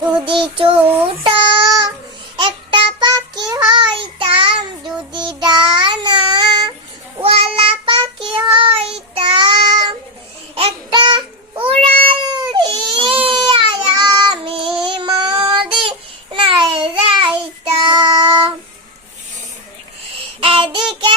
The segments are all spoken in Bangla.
যদি চৌটা একটা পাখি হইতাম, যদি ডানা ওয়ালা পাখি হইতাম, একটা উড়াল দিয়ে আমি মদি নাই যাইতাম। এদিকে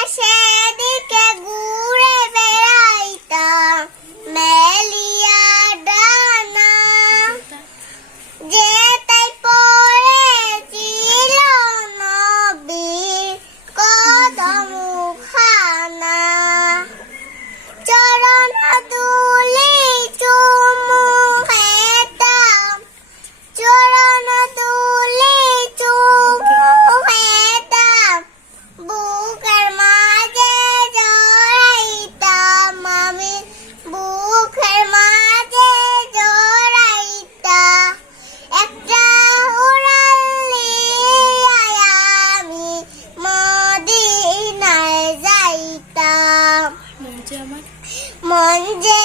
মন যে